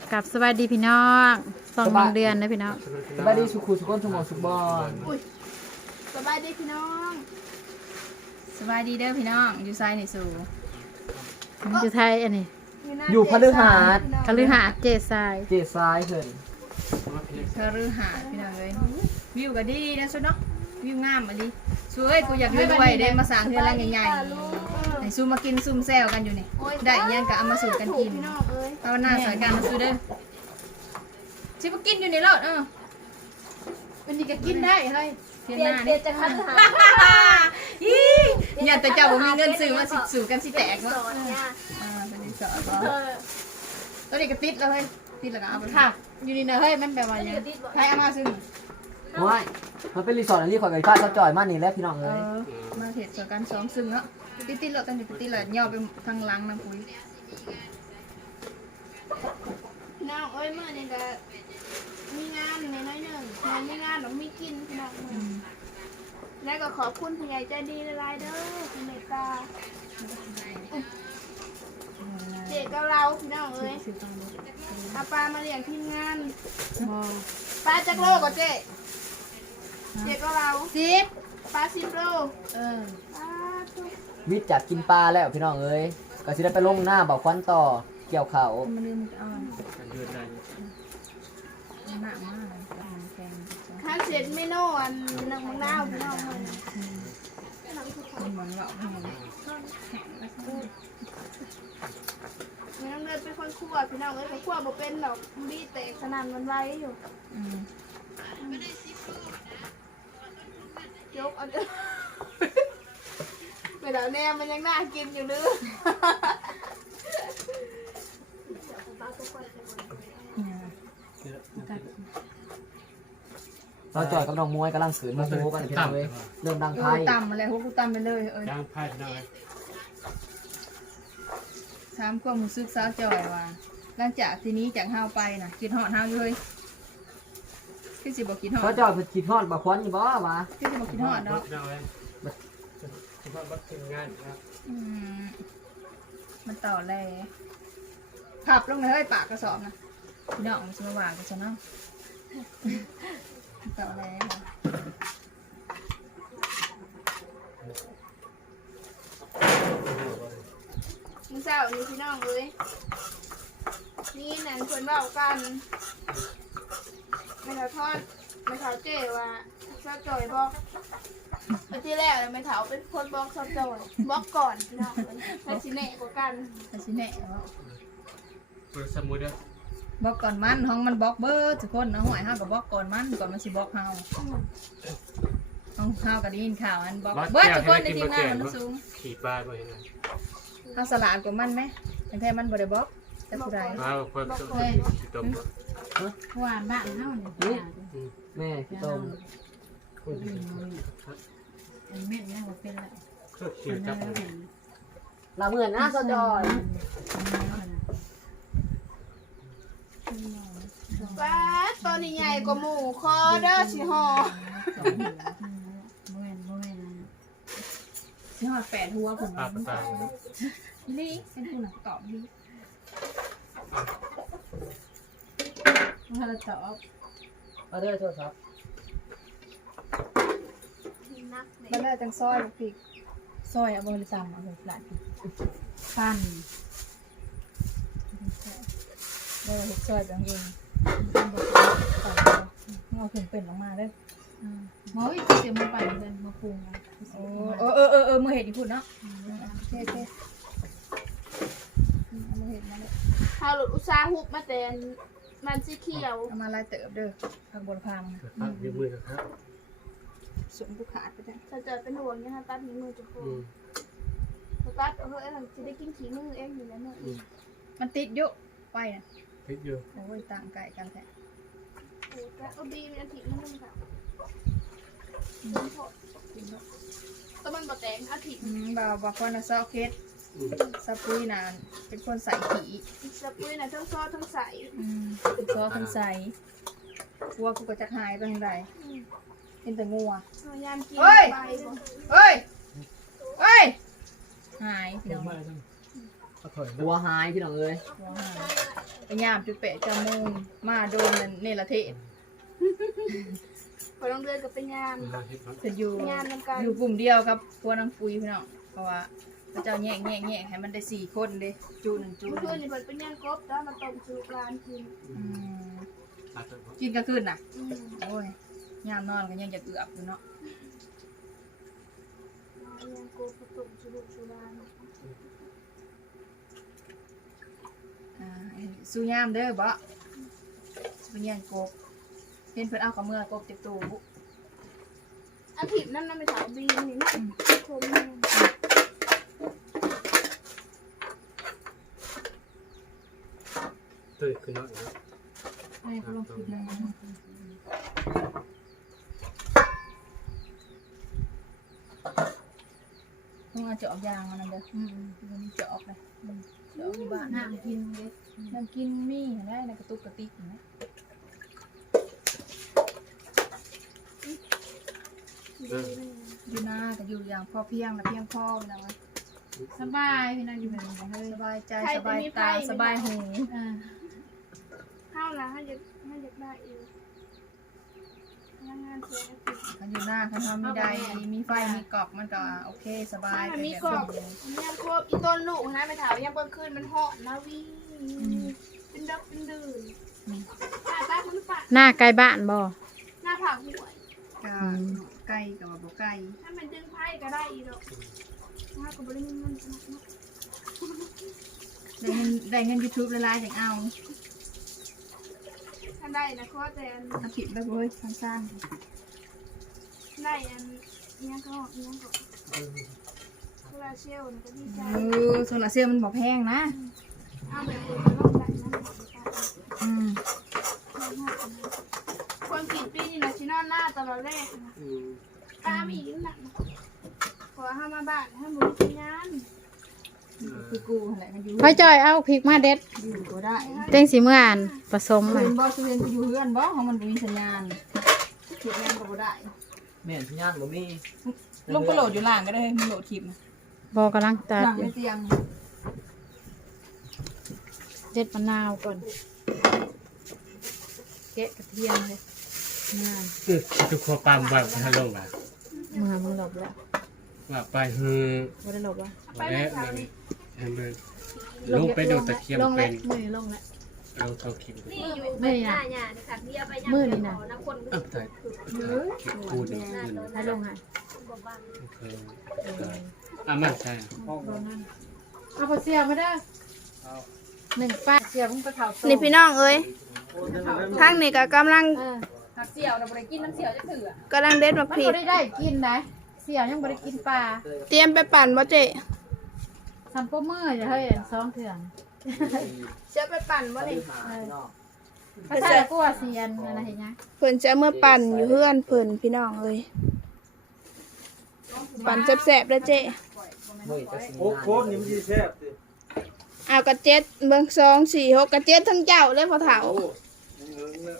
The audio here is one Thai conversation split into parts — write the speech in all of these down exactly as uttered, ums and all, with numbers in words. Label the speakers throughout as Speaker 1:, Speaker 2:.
Speaker 1: กับสวัสดีพี่น้องสองน้องเดือนนะพี่น้อง
Speaker 2: สบายดีสุขุสุขนสมองสุขบอล
Speaker 3: สบายดีพี่น้อง
Speaker 4: สบายดีเด้อพี่น้องอยู่ไซน์ในสู่
Speaker 1: อยู่ไทยอันนี้
Speaker 2: อยู่พฤหัส
Speaker 1: พฤหัสเจทราย
Speaker 2: เจทรายเถิน
Speaker 4: พฤหัสพี่น้องเลยวิวก็ดีนะสุดเนาะวิวงามอ่ะดิสวยกูอยากรวยๆได้มาสร้างเรือนร่างใหญ่ๆให้ซูมากินซุ่มแซวกันอยู่นี่ได้ยังก็เอามาสู่กันกินเอาหน้าสวยกันซูเด้อชิมากินอยู่ในรถเออวันนี้ก็กินได้เลยเปลี่ยนหน้านี่จะคัดหาอย่าแต่เจ้าผมมีเงินซื้อมาสิสู่กันสิแตกวะอ่าเป็นรีสอร์ทตอนนี้ก็ติดเลยติดแล้วก็เอาไปค่ะอยู่นี่นะเฮ้ยมันแปลว่าอย่างใครเอามาซื้อ
Speaker 2: ว้ายมันเป็นรีสอร์ทอันนี้ขอไก่ข้าเขาจ่อยมากนี่แล้วพี่น้องเลย
Speaker 4: มาเห็ดสกันสองซึ่งเนาะติดติดแล้วตั้งแต่ติดแล้วย่อไปทางหลังนะปุ้ย
Speaker 3: น้องเอ้ยเมื่อนี่ก็มีงานในน้อยหนึ่งงานมีงานหรอกมีกินน้องมือแล้วก็ขอบคุณผู้ใหญ่ใจดีหลายๆเด้อคุณเมตตาเด็กกับเราพี่น้องเอ้ยเอาปลามาเลี้ยงทีมงานปลาจักโลก่อนเจ๊เด็กกับเราสิบปลาสิบโลเออ
Speaker 2: วิทย์จากกินปลาแล้วพี่น้องเอ้ยก็สิได้ไปลงหน้าเบาควันต่อเกี่ยวเขา
Speaker 4: มันลืมอ่อนหนักมาก
Speaker 3: ข้าวเสร็จไม่โน่อันนังมังนาวพี่น้องมัน
Speaker 4: มันเหมือนแบบมัน
Speaker 3: ไม่ต้องเดินเป็นคนคั่วพี่น้องเอ้ยเขาคั่วบ่เป็นดอกบีเตะขนาดมันไว้อยู่ยกเอาเด้อไปเดี๋ยวแนมมันยังน่ากินอยู่เด้อ
Speaker 2: เราจ่อยกับน้องมวยกำลังขืนมาโม้กันพี่น้องเลยเริ่มดังไพ่
Speaker 4: ต่ำอะไรพวกกูต่ำไปเลยเอ้ย
Speaker 5: ดังไพ่เลย
Speaker 4: ถามความรู้สึกสาวจ่อยว่าหลังจากทีนี้จากห้าวไปนะกินหอดห้าวอยู่เลยพี่สิบอกกินหอด
Speaker 2: เราจ่อยไปกินหอดมาควันอยู่บ่วะ
Speaker 4: พี่สิบอกกินหอดเนาะ
Speaker 5: คิดว่าบัดถึงงานครับ
Speaker 4: มันต่อเลยขับลงเลยเฮ้ยปากกระสอบนะพี่น้องมันจะมาหวานกันซะเนาะต่อเลยค่ะ
Speaker 3: มึงเศร้านี่พี่น้องเอ้ยนี่นั่นคนเบากันไม่เท่าทอดไม่เท่าเจ๊ว่าชอบจอยบอกที่แรกเลยไม่เท่าเป็นคนบอกชอบจอยบอกก่อนพี่น้องเลยให้ชิเน่กว่ากัน
Speaker 4: ให้ชิเน่เนาะ
Speaker 5: เปิดสมุดอ่ะ
Speaker 4: บอกก่อนมันห้องมันบอกเบอร์ทุกคนนะห้อยห้ากับบอกก่อนมันก่อนมันสิบอกเฮาห้องเฮากับได้ยินข่าวมันบอกเบอร์ทุกคนในทีมงานมันสูง
Speaker 5: ขี่ปลาไปเห็นไหม
Speaker 4: เฮาสลาดกว่ามันไหมแต่แท้มันบ่ได้บอกแต่ผู้ใด
Speaker 5: ว้าวคนต้ม
Speaker 1: หวานบ้านเฮาเนี่ย
Speaker 2: แม่พี่ต้ม
Speaker 1: อันเม็ดนี่ว่าเป็นละ
Speaker 5: ก็ขี่จับ
Speaker 2: เราเหมือนนะซอจอย
Speaker 3: ป้าตัวนี้ใหญ่กว่าหมูคอเด้อสิหอ
Speaker 1: โมเมนโมเมน
Speaker 4: สิหอแปดหัวผม
Speaker 1: นี่เป็นผู้หนักตอบนี่มาละตอบ
Speaker 2: เอาเด้อโทษครับ
Speaker 4: มันได้จังซอยลูกพี่ซอยเอาบริจาคเอาไปหลายพี่ปั้นเราเห็ดซอยจังเองเอาถึงเป็นออกมาได้
Speaker 1: เฮ้ยเสียมาปั่นกันมาปรุง
Speaker 4: เออเออเออเออมือเห็ดอีกคุณเนาะเท่เท่เอามือเห็ดมาเลย
Speaker 3: ข้าวหลุดอุตสาหุบมาแต่มันสีเขียว
Speaker 4: เอามาลายเติบเด้อทางบนพาม
Speaker 5: ยืมมือครับ
Speaker 4: ส่วนผู้ขาดไปได้
Speaker 3: จะเจอเป็นห่วงนะคะตัดมือจุกโคตัดเฮ้ยเราจะได้กินขี้มือเองอยู่แล้วเนอะ
Speaker 4: มันติดเยอะไปอ่ะ
Speaker 5: ติดเยอะ
Speaker 4: โอ้ยต่างไก่กันแท้
Speaker 3: โอ้แต่เอาดีมีอาทิตย์นึงค่ะตัวมันบดแดงอาทิตย์
Speaker 4: บ่าวบอกว่าน่ะซอเคสสปุยนานเป็นคนใส่ผี
Speaker 3: สปุยน่ะทั้งซอทั้งใส
Speaker 4: ซอทั้งใสวัวกูก็จะหายไปทางใดเห็นแต่งัวเฮ้ยเฮ้ยเฮ้ยหายพี่น้อง
Speaker 2: บัวหายพี่น้องเอ้ย
Speaker 4: ไปยามจุดแปดเก้าโมงมาโดนนั่นเนรเทศ
Speaker 3: พอต้องเดือนกับเป็นงาน
Speaker 5: ห้าสิบครับ
Speaker 4: จะอยู่
Speaker 3: งานนำกัน
Speaker 4: อยู่กลุ่มเดียวครับพวกนางปุยพี่น้องเพราะว่าพระเจ้าแยกแยกแยกให้มันได้สี่คนเด้จูหนึ่งจูห
Speaker 3: เมื่อ
Speaker 4: นึ่
Speaker 3: คืน
Speaker 4: ง
Speaker 3: นี่เพิ่นเป็นงานครบแล้วมาต้มสุกร้านกิน
Speaker 4: อืม
Speaker 5: อาจจะครับ
Speaker 4: กินกลางคืนน่ะ
Speaker 3: อืม
Speaker 4: โอ้ยยามนอนก็ยังจะเกือบอยู่เนาะ
Speaker 3: งานครบมาต้มสุกสุร้าน
Speaker 4: อ่าสู้ยามเด้อบ่สู้ยามกบเห็นเพิ่นเอากับเมื่อกบเจ็บตัวบุ
Speaker 3: อาทิตย์นั้นน่ะไม่ถามบีนนี่นะชม
Speaker 5: ตื่นขึ้นแล้วนะ
Speaker 1: ให้เขาลงผิดเลย
Speaker 4: ต้องเอาเจาะยางมันนั่นเด้ออืมมันเจาะเลยอืมเจาะอยู่บ้าน
Speaker 1: น้ำกินเลย
Speaker 4: น้ำกินมีเห็นได้ในกระตุกกระติกเห็นไหม อยู่หน้าก็อยู่อย่างพอเพียงและเพียงพอนะวะ
Speaker 1: สบายพี่น้องอยู่แบบนี้เลย
Speaker 4: สบายใจสบายตาสบายหู
Speaker 1: อ่า
Speaker 3: ข้าวนะให้จะให้จะได้อยู่พนักงานเสียอาทิตย์
Speaker 4: มันอยู่หน้าคันทำมีใดมีไฟมีกรอกมันก็โอเคสบาย
Speaker 3: ถ้ามัน
Speaker 4: เป็น
Speaker 3: มี
Speaker 4: แบบ
Speaker 3: กรอบ
Speaker 4: นี้
Speaker 3: มันยังครบอีต้นลูกนะไปถามยังเปิดคืนมันเหาะนะวิ่งเป็นดับเป็นดื่นป้าป้าคุณป้า
Speaker 1: หน้าใกล้บ้านบ่
Speaker 3: หน้าผักหวย
Speaker 4: ก็ไก่กับบ่ไก่
Speaker 3: ถ้ามันดึงไพ่ก็ได้อีกดอกถ้าก็บริเงินมันนะ
Speaker 4: ได้เงินได้เงินยูทูบละลายจากเอา
Speaker 3: ถ้าได้นะข้อแต่อัน
Speaker 4: เอาผิดไปเว้ยทางสร้าง
Speaker 3: ได้อันเนี้ยก็เนี้ยก็เวลาเชี่ยวนะก็ดีใจ
Speaker 4: เออโซลาร์เซลล์มันบอกแพงนะ
Speaker 3: เอาแบบอื่นก็ต้องได้นั่น
Speaker 4: อืม
Speaker 3: คนกินปีนี่นะชินอนหน้าตลอดแรกนะ
Speaker 5: อืม
Speaker 3: ตามีอีกหนักนะขอห้ามาบ้านให้หมูกินงาน
Speaker 4: คือกูอะไรกันอยู่
Speaker 1: พ่อจอยเอาพริกมาเด็ด
Speaker 4: อยู่ก็ได้
Speaker 1: เต้งสีเมื่ออ่านผสม
Speaker 4: เพื่
Speaker 1: มา
Speaker 4: อนบอสเรียนกูอยู่เพื่อนบอของมันมีสัญญาณเขียนงานก็บ่ได้
Speaker 2: แม่นสัญญาณบ่มี
Speaker 4: ลงไปโหลดอยู่ล่างก็ได้มึงโหลดคลิป
Speaker 1: บอกำลังตัด
Speaker 4: หลัง
Speaker 1: อ
Speaker 4: ใน
Speaker 1: ยู่
Speaker 4: เตียง
Speaker 1: เด็ดมะนาวก่อนแกะกระเทียมเลยงาน
Speaker 5: อืมทุกคนปามแบบฮัลโหลว่ะ
Speaker 1: มือมึงหลบแล้ว
Speaker 5: ว่าไปฮือ
Speaker 1: ไม่ได้หลบวะ
Speaker 3: ไป
Speaker 5: และ
Speaker 3: เมื่อเช้านี้
Speaker 5: ให้มันลงไปดูตะเคียน
Speaker 1: ลง
Speaker 5: เป็
Speaker 1: แล้ว
Speaker 5: น
Speaker 1: มือลงแล้ว
Speaker 5: เราเขาคิด
Speaker 6: นี่อยู่
Speaker 1: มือ
Speaker 6: ห
Speaker 1: น่ะ
Speaker 6: น้าหยาเนี่ยค่ะที่เอาไปย่าง
Speaker 1: มือนี่น่ะ
Speaker 6: น้ำคน
Speaker 5: เออแต่คิดพูดหนึ่งขึ้น
Speaker 1: ให้ลงให้
Speaker 6: บอกว่า
Speaker 5: โอเคอ่ะมันใช่
Speaker 1: เอาผักเสียมาได้หนึ่งป้าเสียมึงไปเผาต้ม
Speaker 3: นี่พี่น้องเอ้ยทางนี้ก็กำลัง
Speaker 1: เออ
Speaker 4: ผักเสี่ยวเราบ่ได้กินน้ำเสี่ยวจะถือก
Speaker 3: ำลังเด็ดมา
Speaker 1: มัน
Speaker 3: ผิ
Speaker 1: บ่
Speaker 3: ด
Speaker 1: ได้ได้กินนะเสียยังบ่ได้กินปลา
Speaker 3: เตรียมไปปั่นบ่เจ๊
Speaker 1: ทำโป้มือจะให้ซองเถื่อน
Speaker 3: เชื่อไปปั่นบ่นี่
Speaker 1: ภาษากูว่าเสียนอะไรอย่างเงี้ย
Speaker 3: เพิ่นจะเมื่อปั่นอยู่เพื่อนเพิ่นพี่น้องเอ้ยปั่นแซ่บๆเด้อเจ๊
Speaker 2: มื้อจะสิ
Speaker 7: โอ้โคตรนี่มันสิแซ่บดิ
Speaker 3: เอากระเจ็ดเบิ่งสองสี่หกกระเจ็ดทั้งเจ้าเลยพอเฒ่า
Speaker 7: โอ้ยังเอิงแล้ว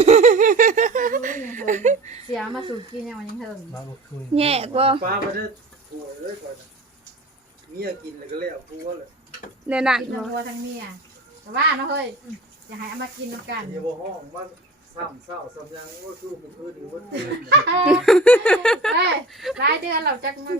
Speaker 1: เสียมาสู่กินยังมันยังเถิง
Speaker 5: บ้าบ่คืน
Speaker 3: แย่กว่า
Speaker 7: ปลาบ่ได้ป่วยเลยก่อนนะเมียกินแล้วก็แล้วผัวเลย
Speaker 3: ในนั้น
Speaker 1: กินทั้งวัวทั้งเมียแต่ว่าเนาะเฮ้ยอย่าให้เอามากินน้ำกัน
Speaker 7: อย่าบ่ห้องว่าซ้ำเศร้าซ้ำยังว่าสู้บ่คืนนี่บ่ตื่น
Speaker 1: เฮ้ยรายเดือนเราจักมึง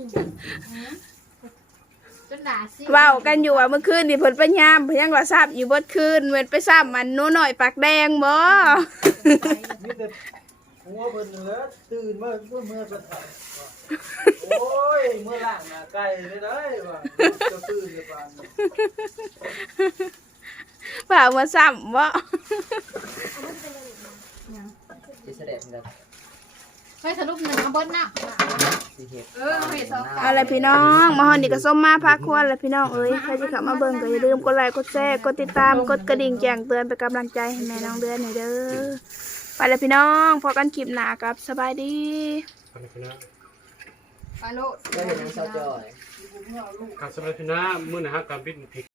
Speaker 1: จนหนาสิ
Speaker 3: เว้ากันอยู่ว่าเมื่อคืนนี่เพิ่นไปยามเพิ่นยังว่าซ้ำอยู่เบิดคืนเหมือนไปซ้ำมันหนูน้อยปากแดงบ่
Speaker 7: มีแต่ผัวเพิ่นนั่นแหละตื่นมาเมื่อเมื่อกระถ่ายโอ้ยเมื่อล้างหน้าไก่ได้ได้ว่าจะตื่นเลยปานนี้
Speaker 3: เปล่ามาซ้ำบ่
Speaker 2: สิแสดงกัน
Speaker 1: เฮ้ยสรุปหนึ่งเอาเบิ้ลนะ
Speaker 2: สิเฮ็ด
Speaker 4: เออเอาเห็ดสอง
Speaker 3: เอาล่ะพี่น้องมาฮอดนี่ก็ส้มมาพาควรแล้วพี่น้องเอ้ยใครสิเข้ามาเบิ่งก็อย่าลืมกดไลค์กดแชร์กดติดตามกดกระดิ่งแจ้งเตือนเป็นกำลังใจให้แม่น้องเดือนหน่อยเด้อไปแล้วพี่น้องพอกันคลิปหน้าครับสบายดี
Speaker 5: ไปคณะ
Speaker 4: ปลาโลด
Speaker 2: ได้เห็นหยังเศร้าจอย
Speaker 5: การสำหรับคณะมื้อนะฮะการบินผิด